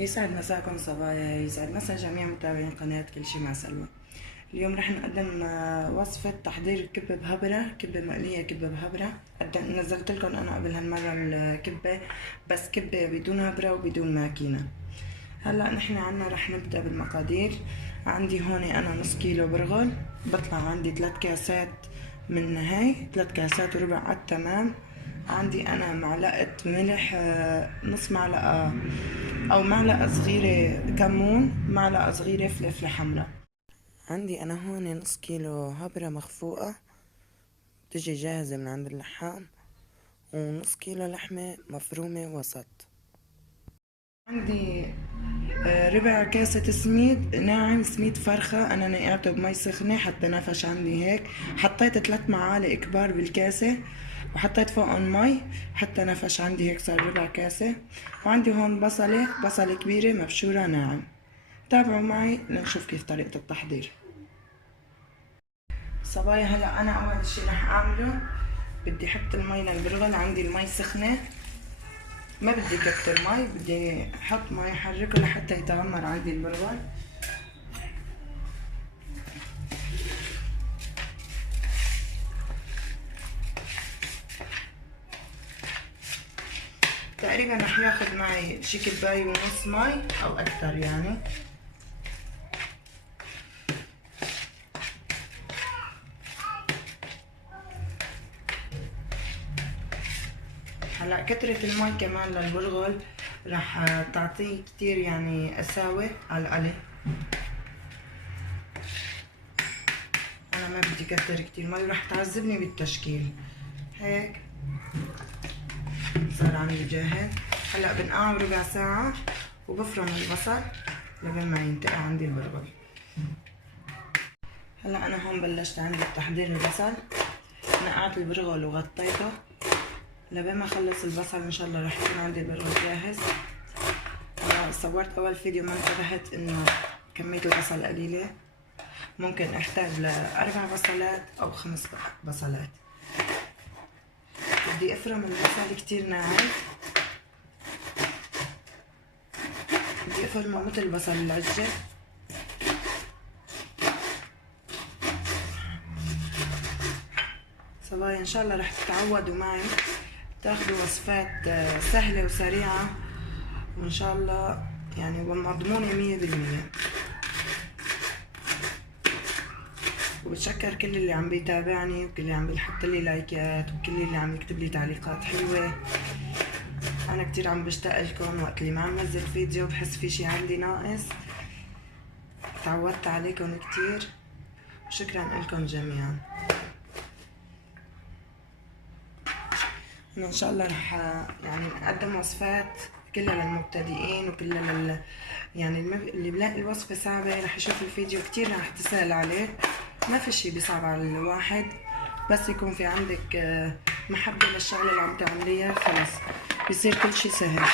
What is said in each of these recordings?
يسعد مساكم صبايا، يسعد مسا جميع متابعين قناة كل شي مع سلوى. اليوم رح نقدم وصفة تحضير كبة بهبرة، كبة مقلية، كبة بهبرة. نزلت لكم أنا قبل هالمرة الكبة، بس كبة بدون هبرة وبدون ماكينة. هلا نحن عنا رح نبدأ بالمقادير. عندي هون أنا نص كيلو برغل، بطلع عندي 3 كاسات من هاي، 3 كاسات وربع على التمام. عندي أنا معلقة ملح، نص معلقة أو معلقة صغيرة كمون، معلقة صغيرة فلفلة حمراء. عندي أنا هون نص كيلو هبرة مخفوقة بتجي جاهزة من عند اللحام، ونص كيلو لحمة مفرومة وسط. عندي ربع كاسة سميد ناعم، سميد فرخة أنا نقعته بمي سخنة حتى نفش عندي هيك. حطيت 3 معالق كبار بالكاسة وحطيت فوقهم مي حتى نفش عندي هيك صار ربع كاسة. وعندي هون بصلة كبيرة مبشورة ناعم. تابعوا معي لنشوف كيف طريقة التحضير. صبايا هلا أنا أول شي رح أعمله بدي أحط المي للبرغل. عندي المي سخنة، ما بدي كتر مي، بدي احط مي احركه لحتى يتغمر عندي البرغل. تقريبا رح ياخد معي شي كباية ونص مي او اكتر يعني. هلا كترة المي كمان للبرغل رح تعطيه كتير يعني قساوة على القلي. انا ما بدي كتر كتير مي ورح تعذبني بالتشكيل. هيك صار عندي جاهز. هلا بنقعه ربع ساعة وبفرم البصل لبين ما ينتقع عندي البرغل. هلا انا هون بلشت عندي بتحضير البصل. نقعت البرغل وغطيته لبين ما اخلص البصل ان شاء الله رح يكون عندي البرغل جاهز. صورت اول فيديو ما انتبهت انه كمية البصل قليلة، ممكن احتاج ل4 بصلات او 5 بصلات. بدي افرم البصل كتير ناعم، بدي افرمه مثل بصل العجة. صبايا ان شاء الله رح تتعودوا معي، تاخذوا وصفات سهلة وسريعة وان شاء الله يعني ومضمونة 100%. وبتشكر كل اللي عم بيتابعني وكل اللي عم بيحط لي لايكات وكل اللي عم يكتب لي تعليقات حلوة. انا كتير عم بشتاق لكم، وقت اللي ما عم نزل فيديو بحس في شي عندي ناقص. تعودت عليكم كتير وشكرا لكم جميعا. أنا ان شاء الله رح يعني اقدم وصفات كلها للمبتدئين وكلها يعني اللي بلاقي الوصفة صعبة رح يشوف الفيديو كتير رح تسهل عليه. ما في شي بيصعب على الواحد، بس يكون في عندك محبة للشغلة اللي عم تعمليها خلص بيصير كل شي سهل.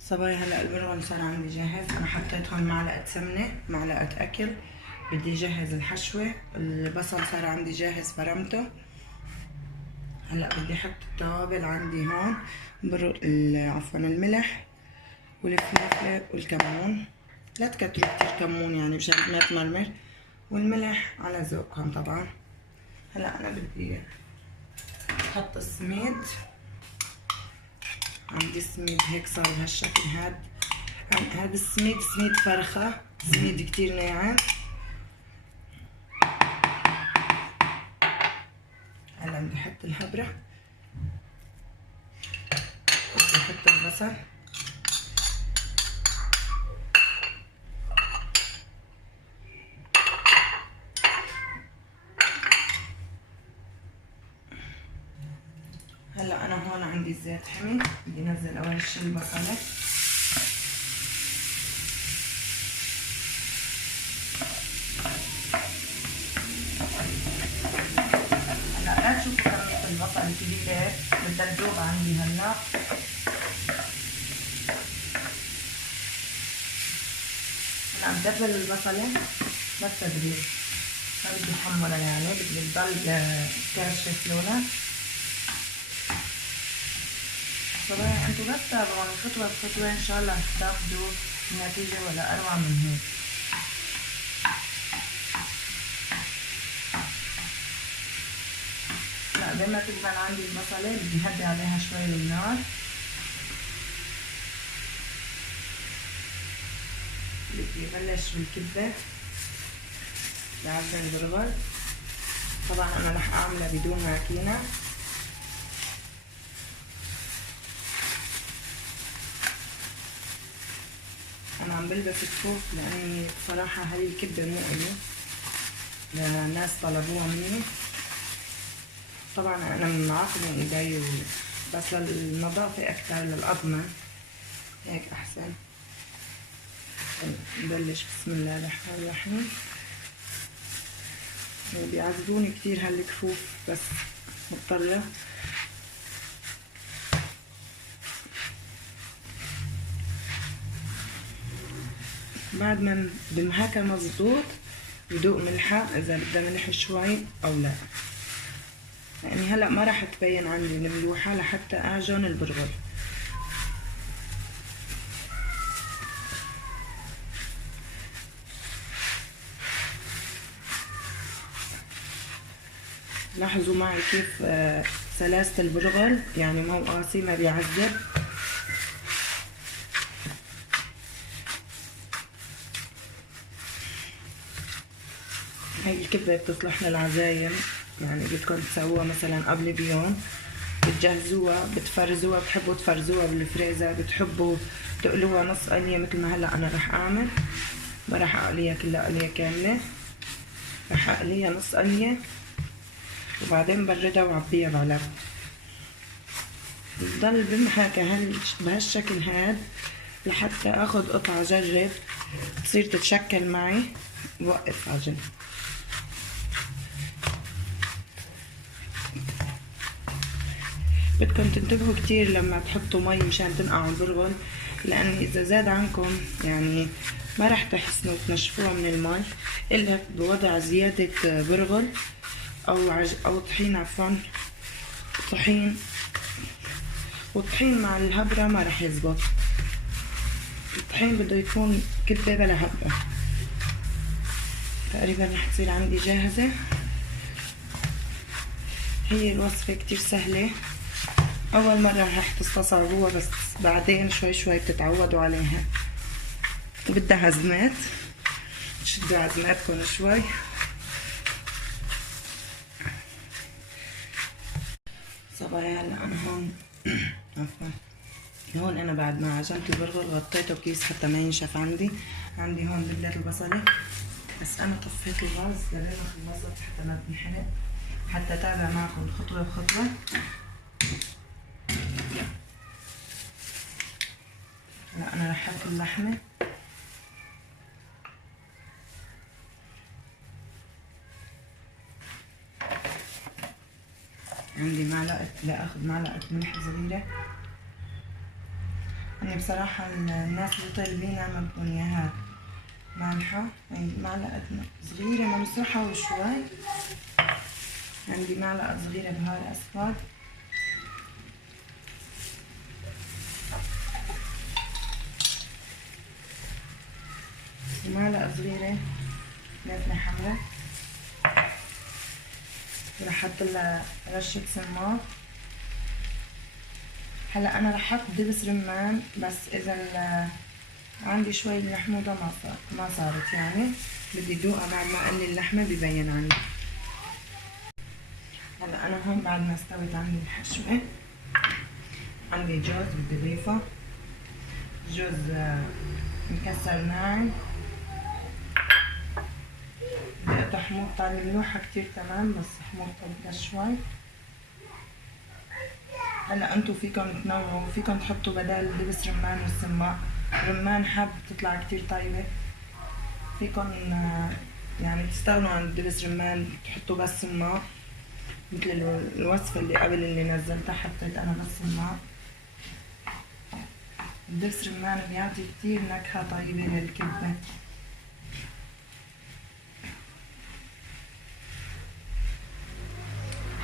صبايا هلا البرغل صار عندي جاهز. انا حطيت هون معلقة سمنة، معلقة اكل. بدي جهز الحشوة. البصل صار عندي جاهز فرمته. هلا بدي احط التوابل. عندي هون عفوا الملح والفلفل والكمون. لا تكتروا كتير كمون يعني مشان ما تمرمر، والملح على ذوقكم طبعا. هلا انا بدي احط السميد. عندي السميد هيك صار بهالشكل. هاد السميد سميد فرخة، سميد كتير ناعم. هلا بدي احط الهبرة، بدي احط البصل. هلا انا هون عندي الزيت حمي، بدي انزل اول شي البصلة. هلا لا تشوفوا كمية البصل كبيرة، بدها تذوب عندي هلا. هلا بدبل البصلة بس تدريج، ما بدي احمرها يعني، بدي تضل كرشة لونها. صبايا انتوا بس تابعوني خطوة بخطوة ان شاء الله تاخدوا نتيجة ولا اروع من هيك. لا لما تدبل عندي البصلة بدي هدي عليها شوي النار، بدي بلش بالكبة لعجن البرغل. طبعا انا رح اعملها بدون ماكينة. انا عم بلبس كفوف لاني بصراحة هاي الكبة مو الي، لناس طلبوها مني. طبعا انا معقمة ايدي بس للنظافة اكتر للاضمن هيك احسن. نبلش بسم الله الرحمن الرحيم. بيعذبوني كتير هالكفوف بس مضطرة. بعد ما بمهكها مظبوط بدوق ملحة اذا بدها ملح شوي او لا، يعني هلا ما راح تبين عندي الملوحة لحتى اعجن البرغل. لاحظوا معي كيف سلاسة البرغل، يعني ما هو قاسي ما بيعذب. هاي الكبة بتصلح للعزايم، يعني بدكم تسووها مثلا قبل بيوم، بتجهزوها بتفرزوها، بتحبوا تفرزوها بالفريزر، بتحبوا تقلوها نص قلية مثل ما هلا انا رح اعمل. ما رح اقليها كلها قلية كاملة، رح اقليها نص قلية وبعدين بردها وعبيها بعلب. بضل بمحاكى بهالشكل هاد لحتى اخد قطعة جرب تصير تتشكل معي ووقف عجن. بدكم تنتبهوا كتير لما تحطوا مي مشان تنقعوا البرغل، لان اذا زاد عنكم يعني ما رح تحسنوا تنشفوها من المي الا بوضع زيادة برغل او طحين، عفوا طحين. والطحين مع الهبرة ما رح يزبط، الطحين بده يكون كبة بلا هبرة. تقريبا رح تصير عندي جاهزة. هي الوصفة كتير سهلة، اول مرة رح تستصعبوها بس بعدين شوي شوي بتتعودوا عليها. بدها عزمات، شدوا عزماتكم شوي. صبايا هلا انا هون عفوا هون انا بعد ما عجنت البرغل غطيته بكيس حتى ما ينشف عندي هون دبلة البصلة، بس انا طفيت الغاز لبين ما خلصت حتى ما تنحرق، حتى تابع معكم خطوة بخطوة. هلا انا رح احط اللحمة. عندي معلقة، لاخذ معلقة ملح صغيرة. أنا بصراحة الناس اللي طالبينها ما بدهم إياها مالحة، يعني معلقة صغيرة ممسوحة وشوي. عندي معلقة صغيرة بهار أسود، ومعلقة صغيرة لافنة حمراء، ورح أحط لها رشة سماق. هلا أنا رح أحط دبس رمان، بس إذا عندي شوي الحموضة ما صارت، يعني بدي دوقها بعد ما أقلي اللحمة ببين عندي. هلا أنا هون بعد ما استوت عندي الحشوة، عندي جوز بدي أضيفه، جوز مكسر ناعم، بدي أقطع حموضة. الملوحة كتير تمام بس حموضتها بدها شوي. هلا انتو فيكم تنوعوا، فيكم تحطوا بدال دبس رمان والسماق رمان حب تطلع كتير طيبة. فيكم يعني تستغنوا عن الدبس رمان تحطوا بس سماق، مثل الوصفة اللي قبل اللي نزلتها حطيت انا بس سماق. الدبس رمان بيعطي كتير نكهة طيبة للكبة.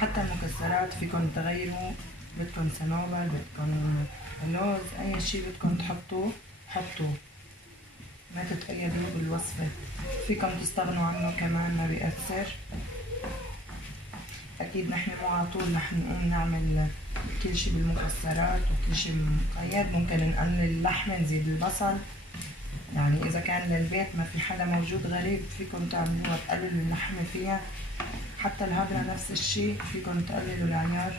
حتى المكسرات فيكم تغيروا بدكن صنوبر، بدكن لوز، اي شي بدكن تحطوه حطوه، ما تتقيدوا بالوصفة. فيكم تستغنوا عنه كمان، ما بيأثر. اكيد نحن مو على طول رح نقوم نعمل كل شي بالمكسرات وكل شي مقيد، ممكن نقلل اللحمة نزيد البصل، يعني اذا كان للبيت ما في حدا موجود غريب فيكم تعملوها تقللوا اللحمة فيها. حتى الهبرة نفس الشي، فيكم تقللوا العيار.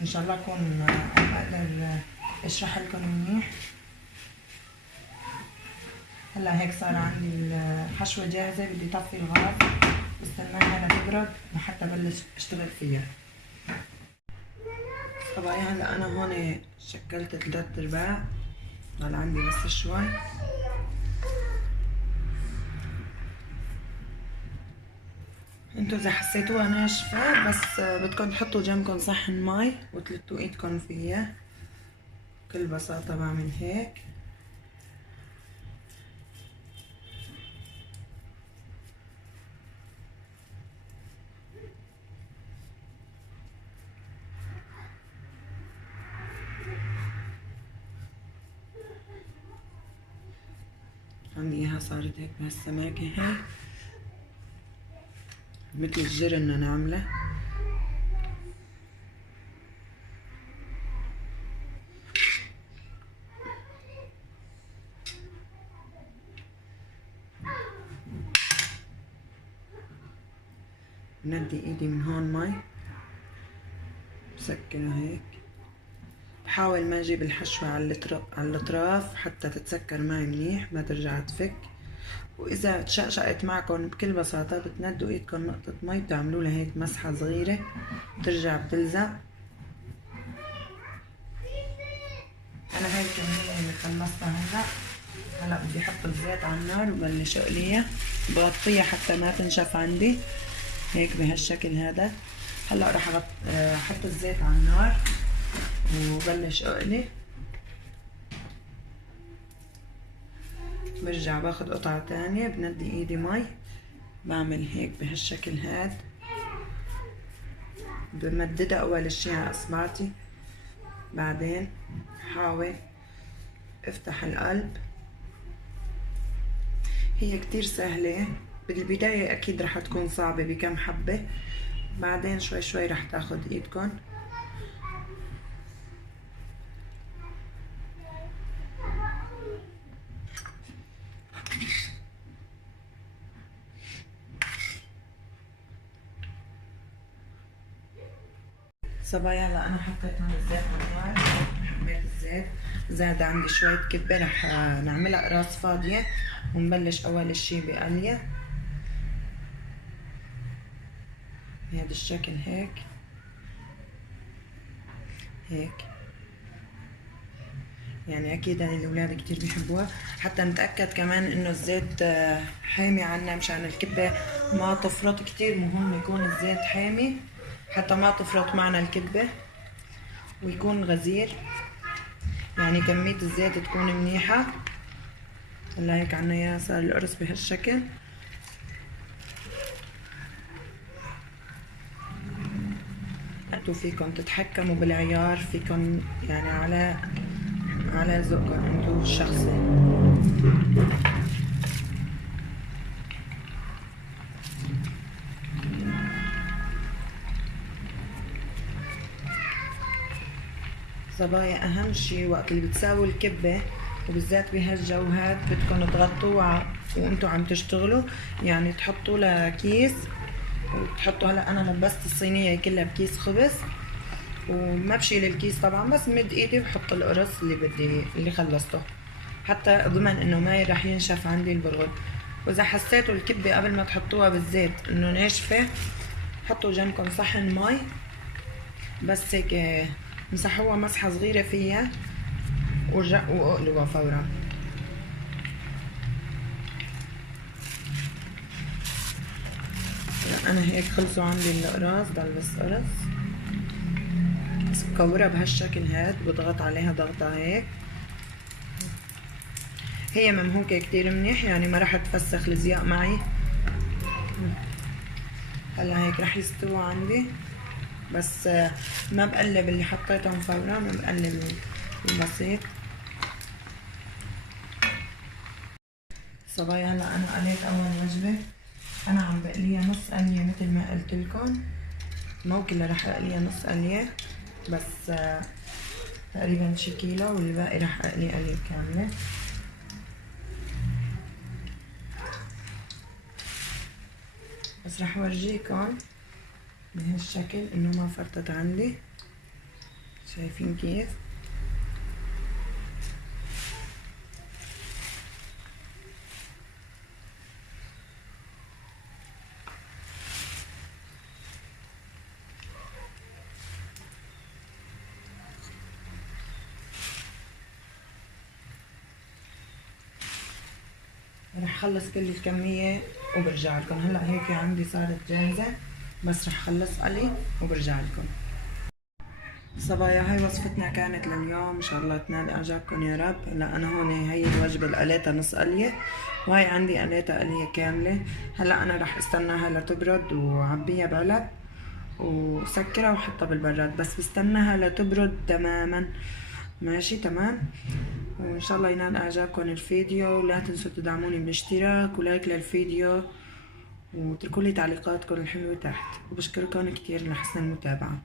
ان شاء الله اكون عم اقدر اشرح لكم منيح. هلا هيك صار عندي الحشوة جاهزة، بدي طفي الغاز واستناها لتبرد لحتى بلش اشتغل فيها. طبعا هلا انا هون شكلت 3/4، ضل عندي بس شوي. انتو اذا حسيتوها ناشفة بس بدكم تحطوا جنبكم صحن مي وتلتوا ايدكم فيها. بكل بساطة بعمل هيك. عندي اياها صارت هيك بهالسماكة هيك مثل الجرن نعمله. بندي ايدي من هون مي، بسكرها هيك، بحاول ما اجيب الحشوة على الاطراف حتى تتسكر معي منيح ما ترجع تفك. واذا تشقشقت معكم بكل بساطة بتندوا ايدكم نقطة مي، بتعملوا لها هيك مسحة صغيرة بترجع بتلزق. انا هاي الكمية اللي خلصتها هلا بدي احط الزيت على النار وبلش اقليها، بغطيها حتى ما تنشف عندي هيك بهالشكل هذا. هلا راح احط الزيت على النار وبلش اقلي. برجع باخد قطعة تانية، بندي ايدي مي، بعمل هيك بهالشكل هاد، بمددها اول اشي على اصبعتي، بعدين بحاول افتح القلب. هي كتير سهلة بالبداية، اكيد رح تكون صعبة بكم حبة، بعدين شوي شوي رح تاخد ايدكن. صبايا هلا انا حطيت هون الزيت على النار، حميت الزيت، زاد عندي شوية كبة رح نعملها قراص فاضية ونبلش اول اشي بقلية بهذا الشكل هيك هيك. يعني اكيد هاي الاولاد كتير بيحبوها. حتى نتاكد كمان انه الزيت حامي عنا مشان الكبه ما تفرط. كتير مهم يكون الزيت حامي حتى ما تفرط معنا الكبه ويكون غزير، يعني كميه الزيت تكون منيحه. هلا هيك عنا اياه صار القرص بهالشكل. انتو فيكم تتحكموا بالعيار، فيكم يعني على ذوقكم انتو الشخصي. صبايا اهم شي وقت اللي بتساووا الكبة وبالذات بهالجو هاد بدكم تغطوها وانتو عم تشتغلوا، يعني تحطوا لها كيس وتحطوا. هلا انا لبست الصينية كلها بكيس خبز وما بشيل الكيس طبعا، بس مد ايدي بحط القرص اللي خلصته حتى اضمن انه ما رح ينشف عندي البرغل. واذا حسيتوا الكبة قبل ما تحطوها بالزيت انه ناشفة، حطوا جنبكم صحن مي بس هيك مسحوها مسحة صغيرة فيها واقلوها فورا. انا هيك خلصوا عندي القراص، ضل بس قرص. بس بكورها بهالشكل هاد، بضغط عليها ضغطة هيك. هي ممهوكة كتير منيح، يعني ما راح تفسخ الزياق معي. هلا هيك راح يستوى عندي. بس ما بقلب اللي حطيتهم فورا، ما بقلب البسيط. صبايا هلا انا قليت اول وجبة، انا عم بقليها نص قلية مثل ما قلت لكم، مو كلها رح اقليها نص قلية بس، تقريبا شي كيلو، والباقي رح اقلي قلية كاملة. بس رح ورجيكم بهالشكل انه ما فرطت عندي، شايفين كيف؟ رح خلص كل الكمية وبرجع لكم. هلا هيك عندي صارت جاهزة، بس رح خلص قلي وبرجع لكم. صبايا هاي وصفتنا كانت لليوم، ان شاء الله تنال اعجابكم يا رب. هلا انا هون هي الوجبة اللي قليتها نص قلية، وهي عندي قليتها قلية كاملة. هلا انا رح استناها لتبرد وعبيها بعلب وسكرها وحطها بالبراد، بس بستناها لتبرد تماما. ماشي تمام. وان شاء الله ينال اعجابكم الفيديو، ولا تنسوا تدعموني بالاشتراك ولايك للفيديو، وتركوا لي تعليقاتكم الحلوة تحت، وبشكركم كتير لحسن المتابعة.